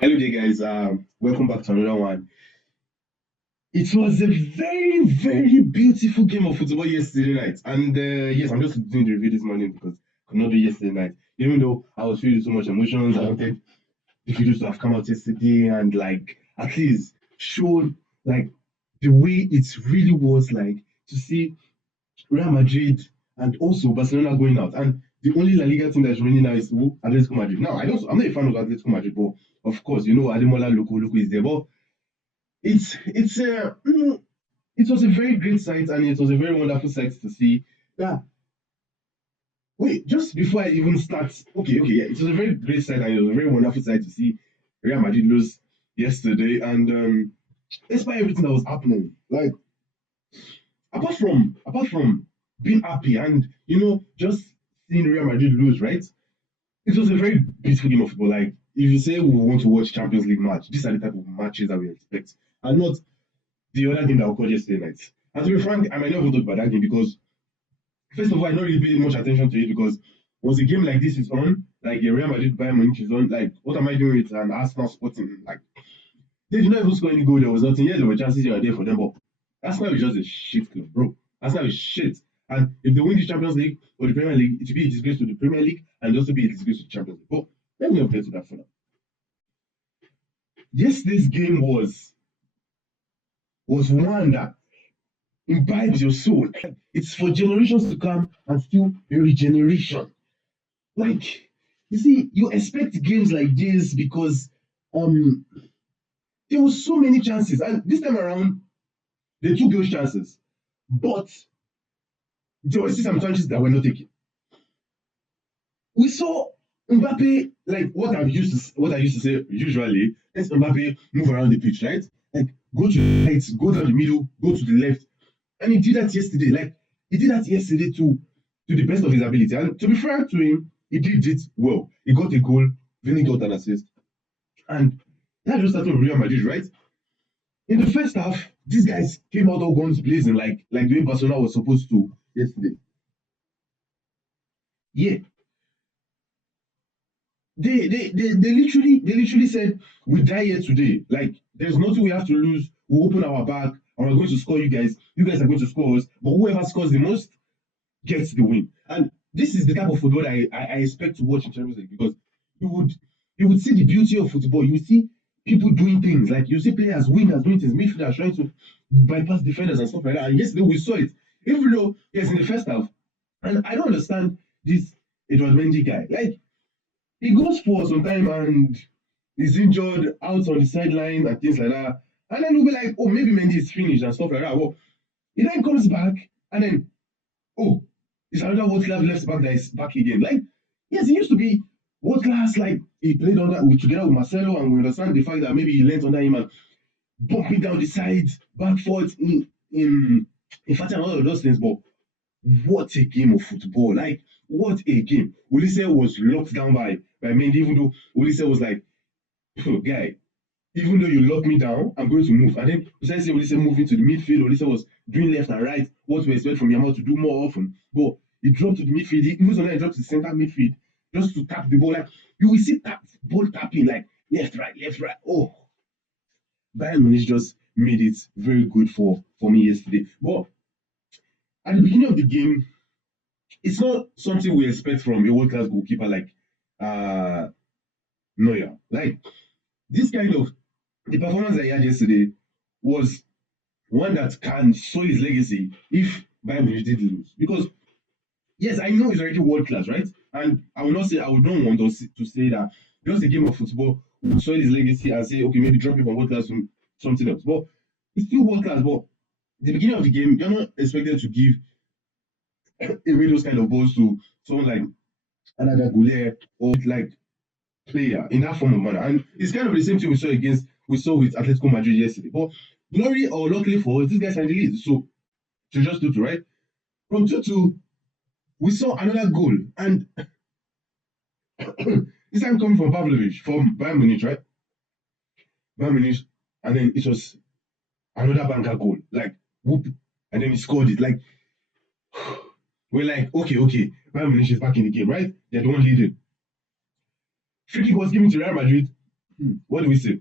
Hello there, guys. Welcome back to another one. It was a very, very beautiful game of football yesterday night, and yes, I'm just doing the review this morning because I could not do yesterday night. Even though I was feeling so much emotions, I wanted the videos to have come out yesterday and like at least show like the way it really was like to see Real Madrid and also Barcelona going out. And the only La Liga team that's winning now is who? Atletico Madrid. Now, I'm not a fan of Atletico Madrid, but of course, Ademola Loco is there. But it was a very great sight and it was a very wonderful sight to see. Yeah. Wait, just before I even start, yeah, it was a very great sight and it was a very wonderful sight to see Real Madrid lose yesterday. And despite everything that was happening, like apart from being happy and just seeing Real Madrid lose, right? It was a very beautiful game of football. Like if you say we want to watch Champions League match, these are the type of matches that we expect, and not the other game that occurred yesterday night. And to be frank, I might not even talk about that game because first of all, I don't really pay much attention to it because once a game like this is on, like a Real Madrid Bayern Munich is on, like what am I doing with an Arsenal Sporting? Like they did not even score any goal. There was nothing. Yeah, there were chances here and there for them, but Arsenal is just a shit club, bro. Arsenal is shit. And if they win the Champions League or the Premier League, it will be a disgrace to the Premier League and also be a disgrace to the Champions League. But let me not get to that for now. Yesterday's game was one that imbibes your soul. It's for generations to come and still a regeneration. Like you see, you expect games like this because um there was so many chances, and this time around they took those chances, but there were still some chances that were not taken. We saw Mbappe, like what I used to say usually, let Mbappe move around the pitch, right? Like go to the right, go down the middle, go to the left. And he did that yesterday. Like he did that yesterday to the best of his ability. And to be fair to him, he did it well. He got a goal, then he got an assist. And that just started with Real Madrid, right? In the first half, these guys came out all guns blazing, like the way Barcelona was supposed to yesterday. Yeah, they literally said we die here today. Like there's nothing we have to lose. We'll open our back and we're going to score you guys. You guys are going to score us. But whoever scores the most gets the win. And this is the type of football I expect to watch in Champions League because you would you would see the beauty of football. You see people doing things like you see players, winners doing things, midfielders trying to bypass defenders and stuff like that. And yesterday we saw it. Even though yes, in the first half, and I don't understand this Edward Mendy guy. Like he goes for some time and is injured out on the sideline and things like that. And then we'll be like, oh, maybe Mendy is finished and stuff like that. Well, he then comes back and then, oh, it's another world class left back that is back again. Like, yes, he used to be world class. Like, he played together with Marcelo, and we understand the fact that maybe he learned under him and bumping down the sides, back forth in fact, and all of those things. But what a game of football! Like, what a game! Ulisse was locked down by Mendy, even though Ulisse was like, guy, even though you lock me down, I'm going to move. And then precisely Olise moving to the midfield, Olise was doing left and right, what we expect from Yamal to do more often. But he dropped to the midfield, even sometimes he dropped to the center midfield just to tap the ball. Like you will see ball tapping like left, right, left, right. Oh, Bayern Munich just made it very good for me yesterday. But at the beginning of the game, it's not something we expect from a world class goalkeeper like uh Neuer. Like this kind of the performance that he had yesterday was one that can sow his legacy if Bayern Munich did lose. Because yes, I know he's already world class, right? And I would not want us to say that just a game of football will soil his legacy and say, okay, maybe drop him from world class to something else. But he's still world class. But the beginning of the game, you're not expected to give away those kind of balls to someone like another Goulet or like player in that form of manner. And it's kind of the same thing we saw with Atletico Madrid yesterday. But glory or luckily for us, this guy's signed the lead. So to just 2-2, right? From 2-2, we saw another goal. And this time coming from Pavlovich from Bayern Munich, right? Bayern Munich. And then it was another banker goal. Like, whoop. And then he scored it. Like, we're like, okay. Bayern Munich is back in the game, right? They're the one leading. Free kick was given to Real Madrid. What do we say?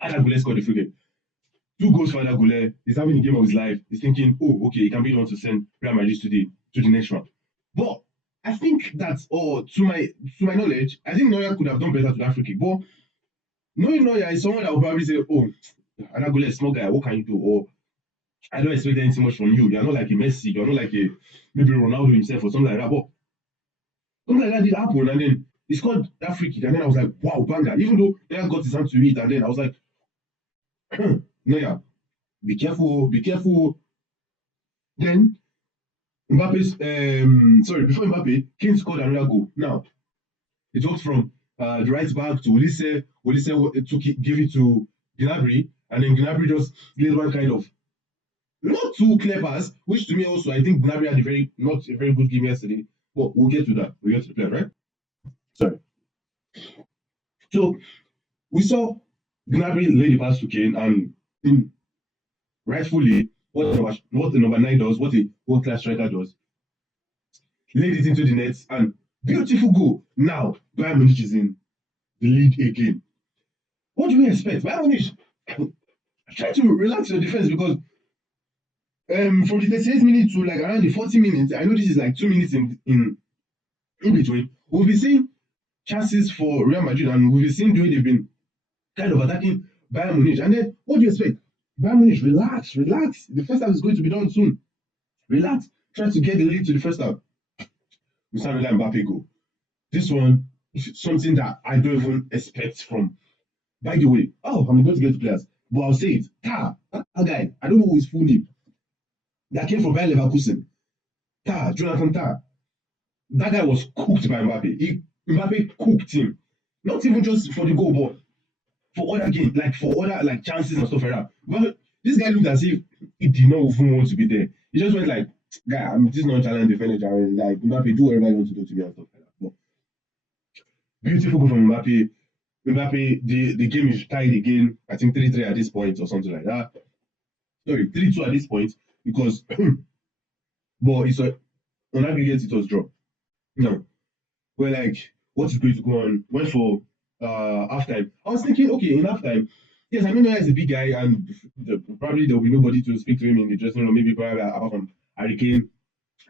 Arda Güler scored the free kick. 2 goals for Arda Güler. He's having the game of his life. He's thinking, oh, okay, he can be the one to send Real Madrid to the next round. But I think that, or to my knowledge, I think Neuer could have done better to that free kick. But knowing Neuer is someone that will probably say, oh, Arda Güler, small guy, what can you do? Or I don't expect anything much from you. You're not like a Messi. You're not like a maybe Ronaldo himself or something like that. But something like that did happen, and then he scored that free kick, and then I was like, wow, banger. Even though Neuer got his hand to it, and then I was like, Neuer, be careful, be careful. Then Mbappe's before Mbappe, Kane scored another goal. Now it walked from the right back to Olise. Olise took it, gave it to Gnabry, and then Gnabry just gave one kind of not too clear pass, which to me also I think Gnabry had not a very good game yesterday. But we'll get to that. We'll get to the player, right? Sorry. So we saw Gnabry lay the pass to Kane, and rightfully, what the number 9 does, what a world class striker does, laid it into the net, and beautiful goal. Now Bayern Munich is in the lead again. What do we expect? Bayern Munich try to relax your defense because from the 38 minutes to like around the 40 minutes, I know this is like 2 minutes in between. We'll be seeing chances for Real Madrid, and we'll be seeing the way they've been kind of attacking Bayern Munich. And then what do you expect? Bayern Munich, relax, relax. The first half is going to be done soon. Relax. Try to get the lead to the first half. We saw another Mbappe goal. This one is something that I don't even expect from. By the way, I'm going to get to players, but I'll say it. That guy, I don't know his full name. That came from Bayern Leverkusen. Jonathan Tah. That guy was cooked by Mbappe. Mbappe cooked him. Not even just for the goal, but for other games, like for other like chances and stuff like that. But this guy looked as if he did not even want to be there. He just went like, guy, I'm just not challenging defender. Like Mbappe, do whatever you want to do to me and stuff like that. But beautiful goal from Mbappe. Mbappe, the game is tied again. I think 3-3 at this point or something like that. Sorry, 3-2 at this point because but it's on aggregate it was draw. No. We're like, what is going to go on? Went for halftime. I was thinking, okay, in halftime, yes, I know Neuer is a big guy, and probably there will be nobody to speak to him in the dressing room, maybe probably apart from Harry Kane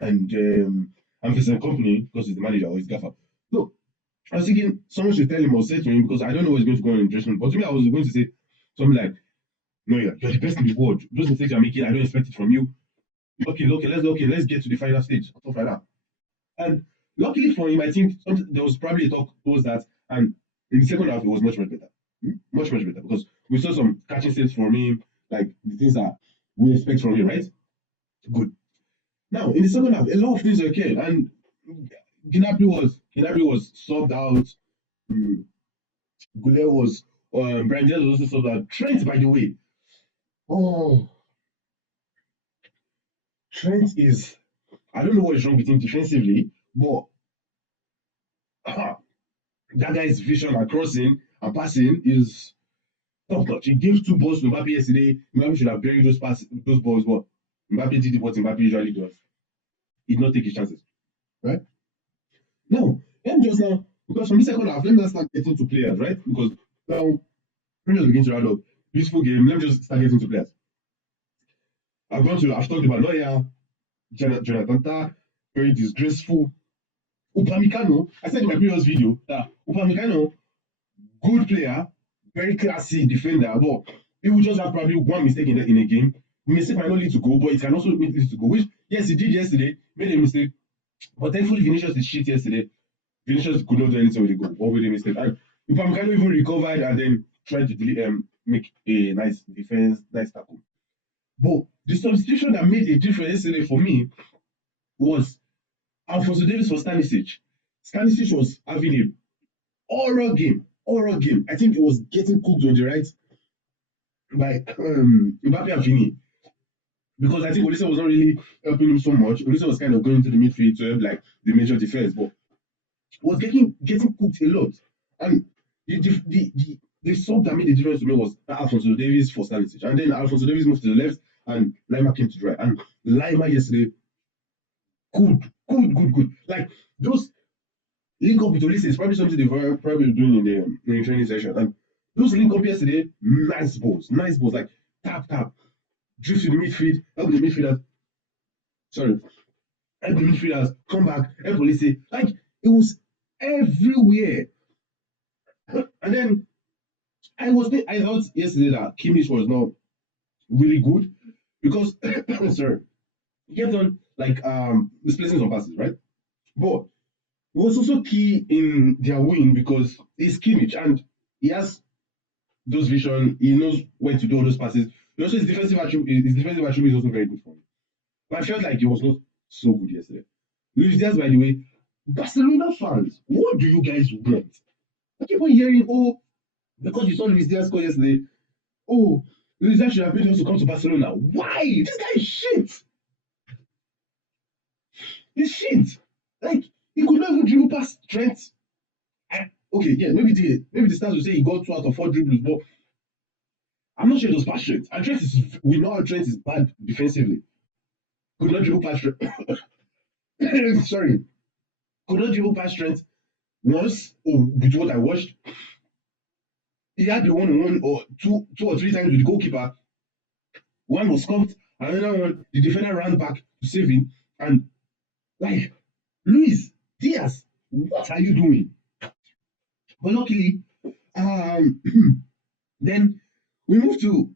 and Vincent Company, because he's the manager or he's gaffer. So I was thinking someone should tell him or say to him because I don't know what's going to go on in the dressing room. But to me, I was going to say something like, Neuer, you're the best in the world. Those mistakes you're making, I don't expect it from you. Okay, let's get to the final stage, stuff like that. And luckily for him, I think there was probably a talk towards that, and in the second half, it was much better. Much better because we saw some catching saves from him, like the things that we expect from him, right? Good. Now, in the second half, a lot of things occurred, and Gnabry was subbed out. Goulet was, Brian Diaz was also subbed out. Trent, by the way, oh, Trent is, I don't know what is wrong with him defensively, but that guy's vision and crossing and passing is top notch. He gave 2 balls to Mbappe yesterday. Mbappe should have buried those balls, but Mbappe did what Mbappe usually does. He did not take his chances. Right? Now, let me just now, because from the second half, let me just start getting to players, right? Because now, let me just begin to round up. Beautiful game. Let me just start getting to players. I've talked about Neuer, Jonathan Tah, very disgraceful. Upamecano, I said in my previous video that Upamecano, good player, very classy defender, but he will just have probably one mistake in a game. Mistake might not lead to goal, but it can also lead to goal. Which, yes, he did yesterday, made a mistake, but thankfully Vinicius is shit yesterday. Vinicius could not do anything with the goal or with the mistake. And Upamecano even recovered and then tried to make a nice defense, nice tackle. But the substitution that made a difference yesterday for me was Alphonso Davies for Stanisic. Stanisic was having a oral game. I think it was getting cooked on the right by Mbappe and Vini. Because I think Olise was not really helping him so much. Olise was kind of going to the midfield to help like the major defense, but was getting cooked a lot. And the sub that made the difference to me was Alphonso Davies for Stanisic. And then Alphonso Davies moved to the left and Lima came to the right. And Lima yesterday, good. Like those link up with Olise is probably something they've probably doing in the training session. And those link up yesterday, nice balls, like tap, drift to the midfield, help the midfielders, sorry, help the midfielders come back, help Olise. Like it was everywhere. And then I thought yesterday that Kimmich was not really good because sorry, he kept on like misplacing some passes, right? But he was also key in their win because he's Kimmich and he has those vision. He knows when to do all those passes. And also, his defensive attribute is also very good for him. But I felt like he was not so good yesterday. Luis Diaz, by the way, Barcelona fans, what do you guys want? I keep on hearing, oh, because you saw Luis Diaz score yesterday, oh, Luis Diaz should have been able to come to Barcelona. Why? This guy is shit. He's shit. Like, he could not even dribble past Trent. Okay, yeah, maybe the stats will say he got 2 out of 4 dribbles, but I'm not sure it was past Trent. And Trent is, we know how Trent is bad defensively. Could not dribble past Trent. Sorry. Could not dribble past Trent once, or with what I watched. He had the 1-on-1 or 2 or 3 times with the goalkeeper. One was stopped, another one, the defender ran back to save him. And, like, Luis Diaz, what are you doing? But luckily, um, then we moved to.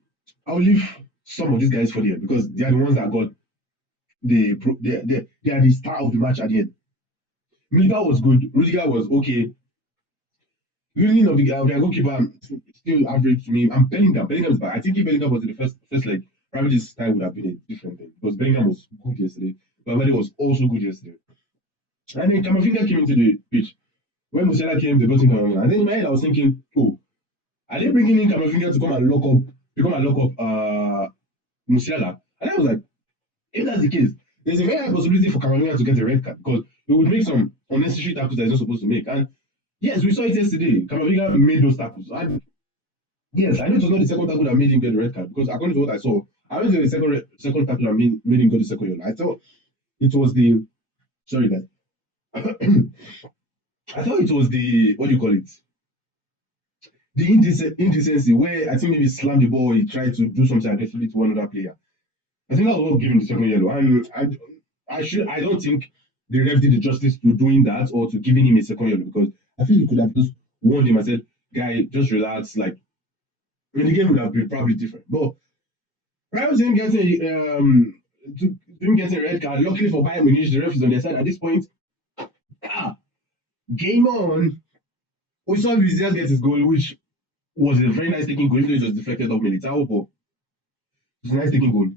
I'll leave some of these guys for the end because they are the ones that got they are the star of the match at the end. Militao was good. Rudiger was okay. Winning of their goalkeeper still average to me. And Bellingham is back. I think if Bellingham was in the first leg, probably this time would have been a different thing because Bellingham was good yesterday. Valverde was also good yesterday. And then Camavinga came into the pitch. When Musiala came, they brought in Camavinga. And then in my head, I was thinking, oh, are they bringing in Camavinga to come and lock up Musiala? And I was like, if that's the case, there's a very high possibility for Camavinga to get a red card because he would make some unnecessary tackles that he's not supposed to make. And yes, we saw it yesterday. Camavinga made those tackles. And yes, I know it was not the second tackle that made him get the red card because according to what I saw, I went to the second tackle that made him get the second yellow. I thought it was the sorry guys. I thought it was the what do you call it? The indecency where I think maybe slammed the ball, he tried to do something aggressively to one other player. I think that was what gave him the second yellow. And I don't think the ref did the justice to doing that or to giving him a second yellow because I feel he could have just warned him and said, guy, just relax. Like, I mean, the game would have been probably different. But prior to him getting a red card, luckily for Bayern Munich, the ref is on their side at this point. Game on. We saw Luis Diaz get his goal, which was a very nice taking goal, even though it was deflected off Militao, but it was a nice taking goal.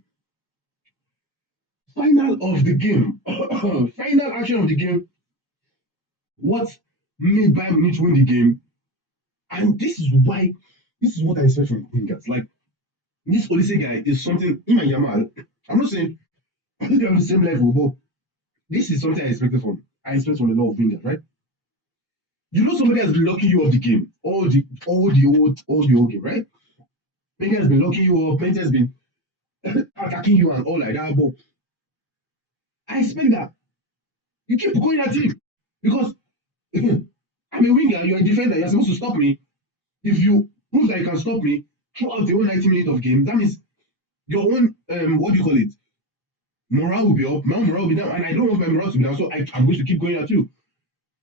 Final of the game. Final action of the game. What made Bayern Munich win the game? And this is what I expect from wingers. Like, this Olise guy is something, him and Yamal, I'm not saying they're on the same level, but this is something I expect from a lot of wingers, right? You know somebody has been locking you off the game all the whole game, right? Mendy has been locking you up, Mendy has been attacking you and all like that, but I expect that you keep going at him because I'm a winger, you're a defender, you're supposed to stop me. If you prove that you can stop me throughout the whole 90 minutes of game, that means your own what do you call it? Morale will be up, my morale will be down, and I don't want my morale to be down, so I'm going to keep going at you.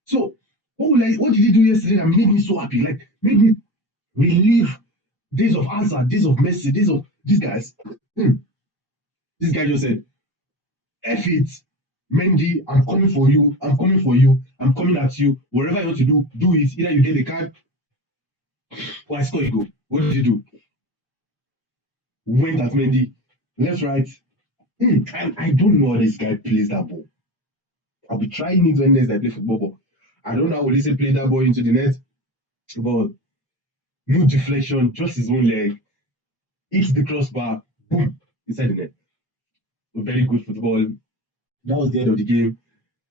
So, what did he do yesterday that made me so happy? Like, made me relieve days of answer, days of Messi, days of these guys. This guy just said, F it, Mendy, I'm coming for you, I'm coming at you. Whatever you want to do it. Either you get the card or I score a goal. What did you do? Went at Mendy, left, right. I don't know how this guy plays that ball. I'll be trying it when next I play football, but I don't know how Olise played that ball into the net. But no deflection, just his own leg. Hits the crossbar, boom, inside the net. Very good football. That was the end of the game.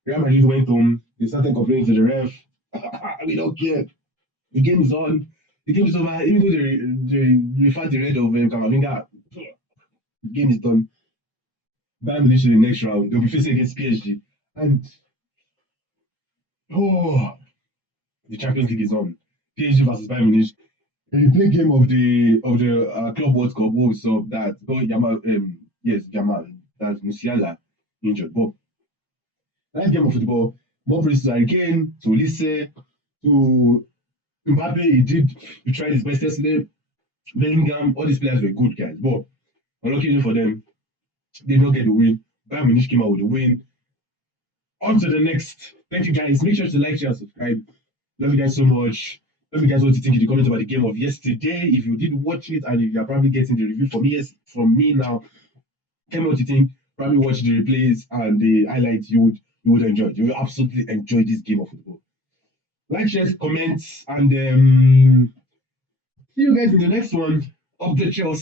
Real Madrid went home. They started complaining to the ref. We don't care. The game is on. The game is over. Even though they referred the red of Camavinga, the game is done. Bayern Munich in the next round. They'll be facing against PSG. And oh, The Champions League is on. PSG versus Bayern Munich. In the play game of the Club World Cup, what we saw that Yamal, yes, Jamal, that's Musiala injured. But that game of football, more praise to Harry Kane, to Olise, to Mbappe. He tried his best yesterday. Bellingham, all these players were good guys, but unluckily for them, they did not get the win. Bayern Munich came out with the win. On to the next. Thank you guys. Make sure to like, share, and subscribe. Love you guys so much. Let me guys know what you think in the comments about the game of yesterday. If you did watch it and if you're probably getting the review from me, yes, from me now, tell me what you think. Probably watch the replays and the highlights. You would enjoy it. You will absolutely enjoy this game of football. Like, share, comment, and see you guys in the next one. Update yours.